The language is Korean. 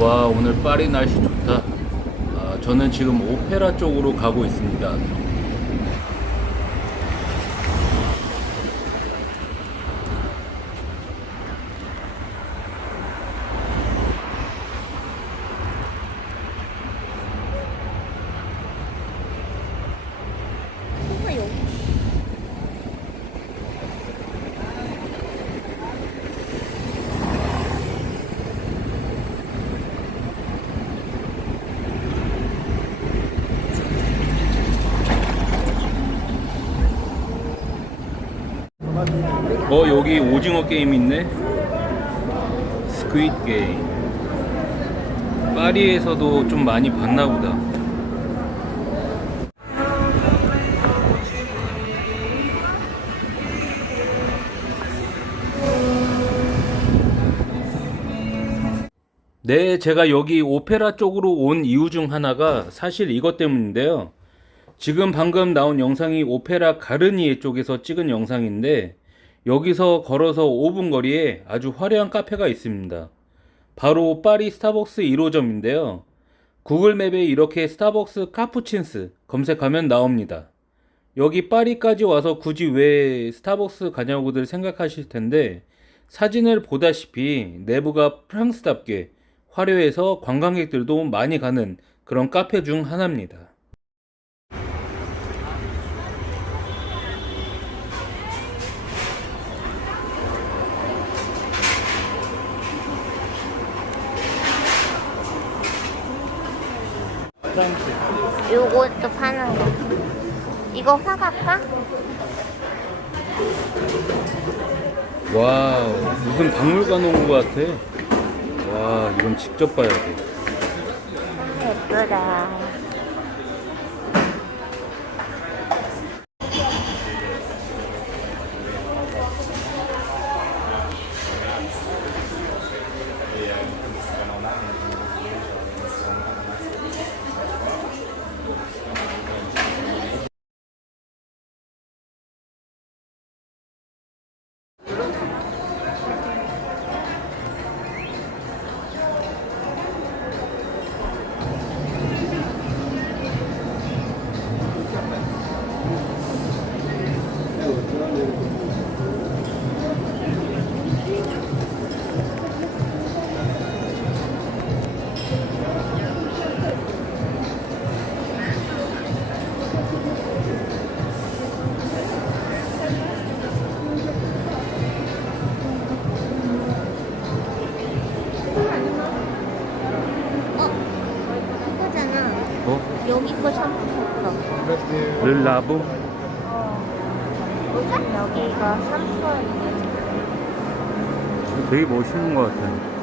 와 오늘 파리 날씨 좋다. 아, 저는 지금 오페라 쪽으로 가고 있습니다. 어 여기 오징어 게임 있네. 스퀴드 게임. 파리에서도 좀 많이 봤나 보다. 네, 제가 여기 오페라 쪽으로 온 이유 중 하나가 사실 이것 때문인데요. 지금 방금 나온 영상이 오페라 가르니에 쪽에서 찍은 영상인데 여기서 걸어서 5분 거리에 아주 화려한 카페가 있습니다. 바로 파리 스타벅스 1호점인데요. 구글 맵에 이렇게 스타벅스 카푸친스 검색하면 나옵니다. 여기 파리까지 와서 굳이 왜 스타벅스 가냐고들 생각하실 텐데 사진을 보다시피 내부가 프랑스답게 화려해서 관광객들도 많이 가는 그런 카페 중 하나입니다. 요것도 파는 거 이거 사갈까? 와우, 무슨 박물관 온 것 같아. 와, 이건 직접 봐야 돼. 예쁘다 여기 거 샴푸 샀어 르라브? 여기 이거 샴푸 되게 멋있는 것 같아.